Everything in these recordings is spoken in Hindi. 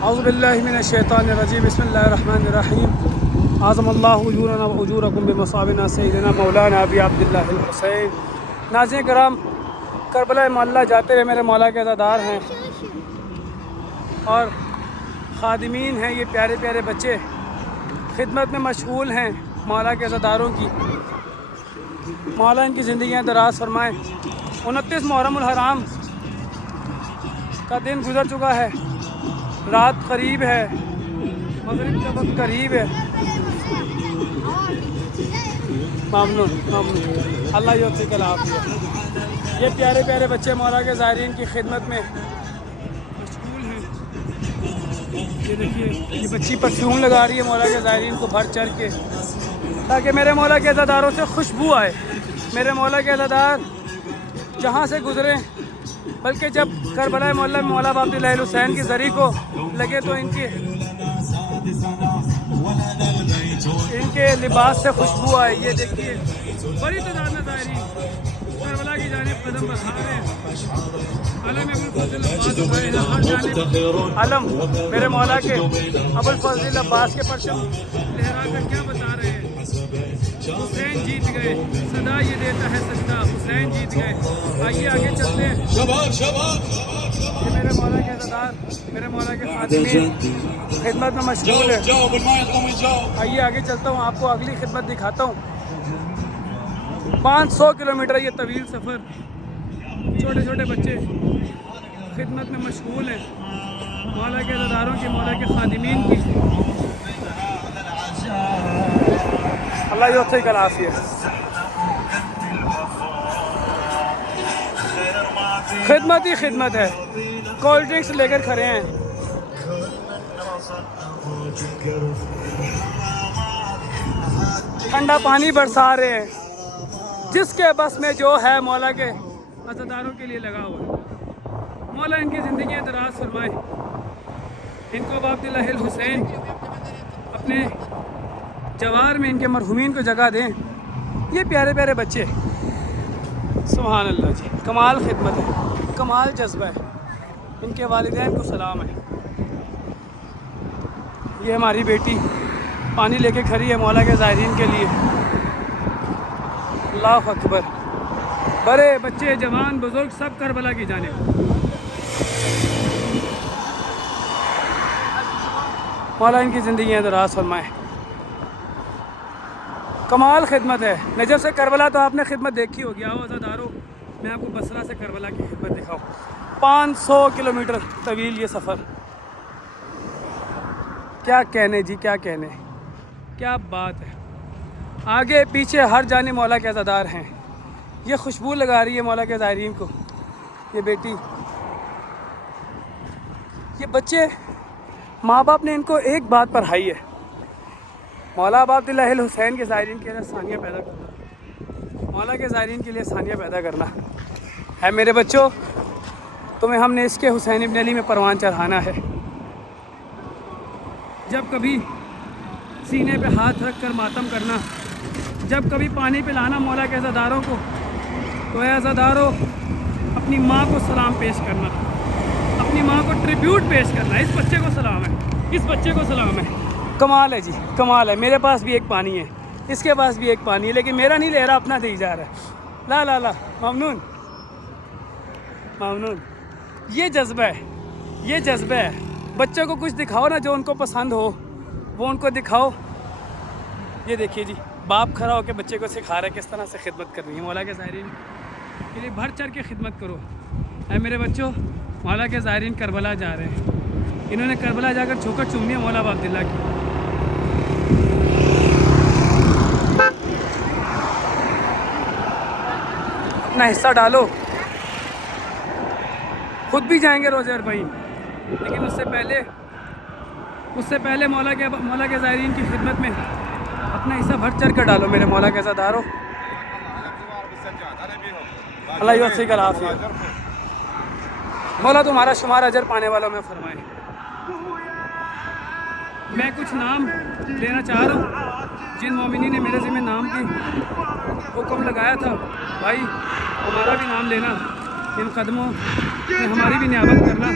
औज़ुबिल्लाहि मिनश्शैतानिर्रजीम बिस्मिल्लाहिर्रहमानिर्रहीम आज़मल्लाहु उजूरना व उजूरकुम बिमसाबिना सय्यिदना मौलाना अबी अब्दुल्लाहिल हुसैन। नाज़रीन कराम, करबला मोहल्ला जाते हुए मेरे मौला के अज़ादार हैं और ख़ादिमीन हैं। ये प्यारे प्यारे बच्चे खिदमत में मशगूल हैं मौला के अज़ादारों की। मौला इनकी ज़िंदगियाँ दराज़ फरमाएँ। 29 मुहर्रमुल हराम का दिन गुज़र चुका है, रात करीब है, मगरिब का वक्त करीब है। मामनून मामनून, अल्लाह युतिकल आफिया। ये प्यारे प्यारे बच्चे मौला के ज़ायरीन की खिदमत में मशगूल हैं। ये देखिए, ये बच्ची परफ्यूम लगा रही है मौला के ज़ायरीन को भर चढ़ के, ताकि मेरे मौला के अज़ादारों से खुशबू आए। मेरे मौला के अज़ादार जहाँ से गुज़रें, बल्कि जब करबला मोहल्ला में मौला अब्दुल्लाहिल हुसैन की ज़री को लगे तो इनके लिबास से खुशबू आए। ये देखिए, बड़ी तादाद में ज़ायरीन करबला की जानिब कदम बढ़ा रहे हैं। अलम मेरे मौला के अबुल फज़ल अब्बास के परचम लहरा कर क्या बता रहे हैं? हुसैन जीत गए, सदा ये देता है सजदा, हुसैन जीत गए। आइए आगे चलते हैं। ये मेरे मौला के अज़ादार, मेरे मौला के ख़ादिमीन खिदमत में मशगूल है। आइए आगे चलता हूँ, आपको अगली खिदमत दिखाता हूँ। 500 किलोमीटर ये तवील सफ़र, छोटे छोटे बच्चे खिदमत में मशगूल हैं मौला के अज़ादारों की, मौला के ख़ादिमीन की। अल्लाह युतिकल आफिया। खिदमत ही खिदमत है। कोल्ड ड्रिंक्स लेकर खड़े हैं। ठंडा पानी बरसा रहे हैं। जिसके बस में जो है मौला के अज़ादारों के लिए लगा हुआ है। मौला इनकी ज़िंदगी दराज फरमाए, इनको अब्दुल्लाहिल हुसैन अपने जवार में इनके मरहूमीन को जगह दें। ये प्यारे प्यारे बच्चे, सुभान अल्लाह जी, कमाल खिदमत है, कमाल जज्बा है। इनके वालिदैन को सलाम है। ये हमारी बेटी पानी लेके खड़ी है मौला के ज़ायरीन के लिए। अल्लाह अकबर। बड़े बच्चे, जवान, बुजुर्ग सब करबला की जानिब। मौला इनकी ज़िंदगियाँ दराज फरमाए। कमाल खिदमत है। नजर से करबला तो आपने खिदमत देखी होगी। आओ अज़ादारों, मैं आपको बसरा से करबला की खिदमत दिखाऊँ। 500 किलोमीटर तवील ये सफ़र। क्या कहने जी, क्या कहने, क्या बात है। आगे पीछे हर जाने मौला के अज़ादार हैं। ये खुशबू लगा रही है मौला के ज़ायरीन को ये बेटी। ये बच्चे, माँ बाप ने इनको एक बात पर हाई है, मौला अब्दुल्लाहिल हुसैन के ज़ायरीन के लिए सानिया पैदा करना, मौला के ज़ायरीन के लिए सानिया पैदा करना है। मेरे बच्चों, तुम्हें हमने इसके हुसैन इब्न अली में परवान चढ़ाना है। जब कभी सीने पे हाथ रख कर मातम करना, जब कभी पानी पिलाना मौला के अज़ादारों को, तो ऐ अज़ादारों अपनी माँ को सलाम पेश करना, अपनी माँ को ट्रिब्यूट पेश करना। इस बच्चे को सलाम है, इस बच्चे को सलाम है। कमाल है जी, कमाल है। मेरे पास भी एक पानी है, इसके पास भी एक पानी है, लेकिन मेरा नहीं ले रहा, अपना दे जा रहा है। ला ला ला, मामनून मामनून। ये जज्बा है, ये जज्बा है। बच्चों को कुछ दिखाओ ना जो उनको पसंद हो, वो उनको दिखाओ। ये देखिए जी, बाप खड़ा होकर बच्चे को सिखा रहा है किस तरह से खिदमत करनी है। मौला के ज़ायरीन के लिए बढ़ चढ़ के खिदमत करो। ऐ मेरे बच्चों, मौला के ज़ायरीन करबला जा रहे हैं। इन्होंने करबला जाकर ठोकर चूमनी है मौला अब्दुल्ला की। अपना हिस्सा डालो। खुद भी जाएंगे रोज़े अरबईन, लेकिन उससे पहले मौला के ज़ायरीन की खिदमत में अपना हिस्सा बढ़ चढ़ कर डालो मेरे मौला के अज़ादारों। अल्लाह युतिकल आफिया। मौला तुम्हारा शुमार अजर पाने वालों में फरमाए। मैं कुछ नाम लेना चाह रहा हूँ जिन मोमिनी ने मेरे ज़िम्मे नाम की हुक्म लगाया था। भाई हमारा भी नाम लेना। इन कदमों में हमारी भी नियाबत करना।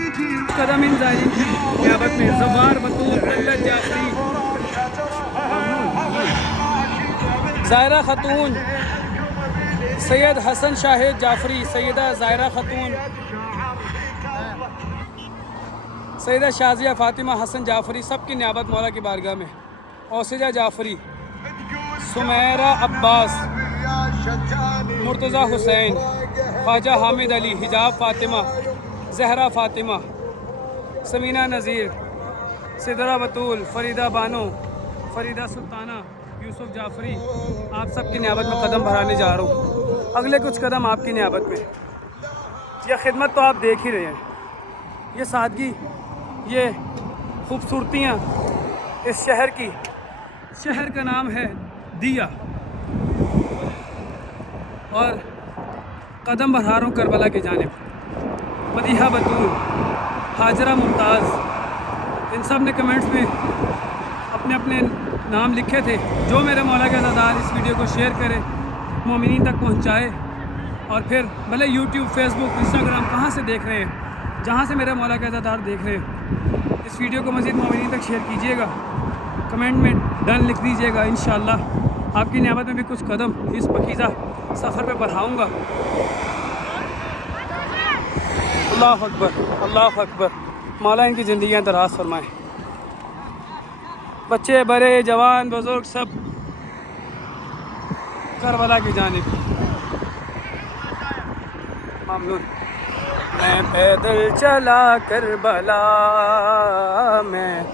कदम इन ज़ायरीन की नियाबत में ज़फ़ार बतूल तल्लत जाफ़री, ज़ायरा ख़तून, सैयद हसन शाहिद जाफ़री, सैयदा ज़ायरा ख़तून, सैयदा शाज़िया फ़ातिमा हसन जाफ़री, सब की नियाबत मौला की बारगाह में। औसिजा जाफ़री, सुमैरा अब्बास, मुर्तज़ा हुसैन, ख्वाजा हामिद अली, हिजाब फ़ातिमा, ज़हरा फ़ातिमा, समीना नज़ीर, सिदरा बतूल, फ़रीदा बानो, फ़रीदा सुल्ताना, यूसुफ जाफ़री, आप सब की नियाबत में कदम बढ़ाने जा रहा हूँ। अगले कुछ कदम आपकी नियाबत में। यह खिदमत तो आप देख ही रहे हैं, ये सादगी, ये खूबसूरतियाँ इस शहर की। शहर का नाम है दिया और कदम बढ़ा रहा हूँ करबला की जानिब। मदीहा बतूल, हाजरा मुमताज़, इन सब ने कमेंट्स में अपने अपने नाम लिखे थे। जो मेरे मौला के अज़ादार इस वीडियो को शेयर करे, मोमिनीन तक पहुँचाए, और फिर भले यूट्यूब, फेसबुक, इंस्टाग्राम कहाँ से देख रहे हैं, जहाँ से मेरे मौला के अज़ादार देख रहे हैं, इस वीडियो को मज़ीद मोमिनीन तक शेयर कीजिएगा। कमेंट में डन लिख दीजिएगा। इंशाअल्लाह आपकी नियामत में भी कुछ कदम इस पकीज़ा सफ़र पे बढ़ाऊँगा। अल्लाह अकबर, अल्लाह अकबर। मौला इनकी ज़िंदगियाँ दराज फरमाए। बच्चे, बड़े, जवान, बुज़ुर्ग सब करबला की जानिब मामून। मैं पैदल चला करबला, मैं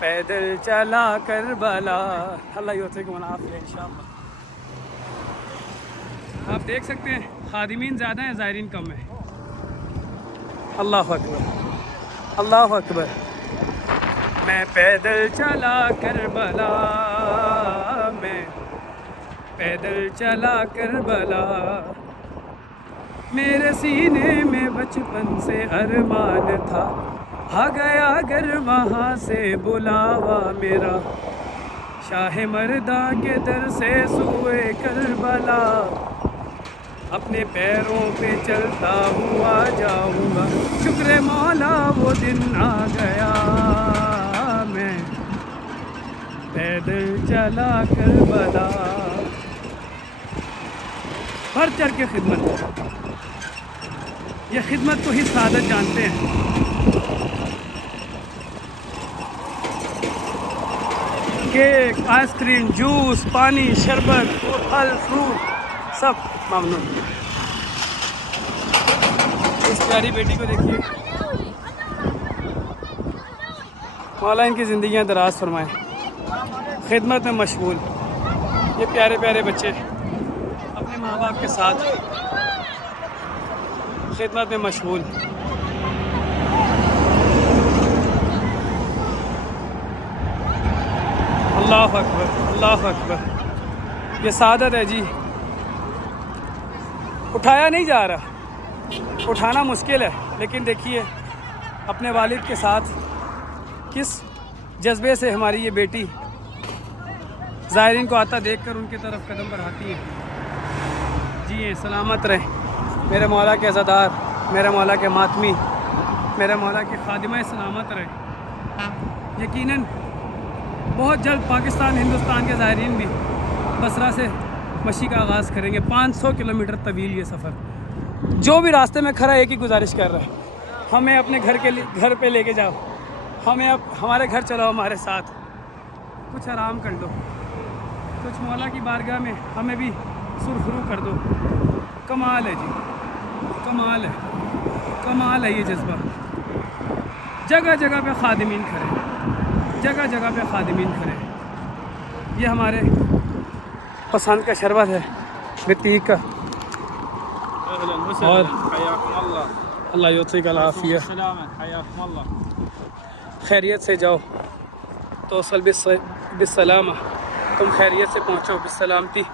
पैदल चला करबला। अल्लाह योसे को मनाफ है इंशाअल्लाह। आप देख सकते हैं खादिमीन ज़्यादा हैं, ज़ायरीन कम है। अल्लाह अकबर, अल्लाह अकबर। मैं पैदल चला करबला, मैं पैदल चला करबला, मेरे सीने में बचपन से अरमान था, आ गया अगर वहाँ से बुलावा मेरा, शाह मर्दा के दर से सुए करबला, अपने पैरों पे चलता हुआ जाऊँगा, शुक्र मौला वो दिन आ गया, मैं पैदल चला करबला। बढ़ चढ़ के खिदमत, ये खिदमत को ही सादत जानते हैं। केक, आइसक्रीम, जूस, पानी, शरबत, फल, फ्रूट सब मामून। इस प्यारी बेटी को देखिए, मौला इनकी ज़िंदगियाँ दराज फरमाए, खिदमत में मशगूल। ये प्यारे प्यारे बच्चे अपने माँ बाप के साथ खिदमत में मशगूल। अल्लाह अकबर, अल्लाह अकबर। ये सादत है जी, उठाया नहीं जा रहा, उठाना मुश्किल है, लेकिन देखिए अपने वालिद के साथ किस जज्बे से हमारी ये बेटी ज़ायरीन को आता देखकर उनकी तरफ कदम बढ़ाती है। जी सलामत रहें मेरे मौला के अज़ादार, मेरे मौला के मातमी, मेरे मौला के खादिमा सलामत रहें। यकीनन बहुत जल्द पाकिस्तान, हिंदुस्तान के ज़ायरीन भी बसरा से मशी का आगाज़ करेंगे। 500 किलोमीटर तवील ये सफ़र। जो भी रास्ते में खड़ा एक ही गुजारिश कर रहा है, हमें अपने घर पे लेके जाओ, हमें अब हमारे घर चलाओ, हमारे साथ कुछ आराम कर दो, कुछ मौला की बारगाह में हमें भी सुरखरू कर दो। कमाल है जी, कमाल है, कमाल है ये जज्बा। जगह जगह पे खादिमीन खड़े, जगह जगह पे खादिमीन खड़े। ये हमारे पसंद का शरबत है बितीक का, और अल्लाह युतिक अल आफिया, खैरियत से जाओ तो सल बिस्सलामा, तुम खैरियत से पहुँचो, बिस्सलामती,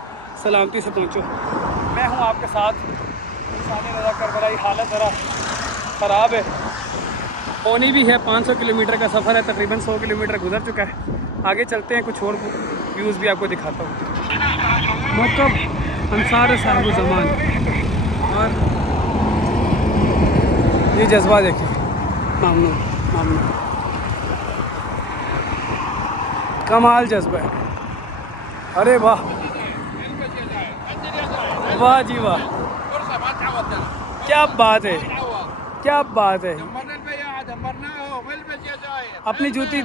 सलामती से पहुँचो। मैं हूँ आपके साथ। इंसानी रज़ा करबलाई हालत ज़रा ख़राब है, होनी भी है। 500 किलोमीटर का सफ़र है, तकरीबन 100 किलोमीटर गुजर चुका है। आगे चलते हैं, कुछ और व्यूज़ भी आपको दिखाता हूँ। मौक़िफ़ अंसार साहिब ज़मान और ये जज्बा देखिए, मामनून मामनून, कमाल जज्बा है। अरे वाह वाह जी वाह, क्या बात है, क्या बात है। अपनी जूती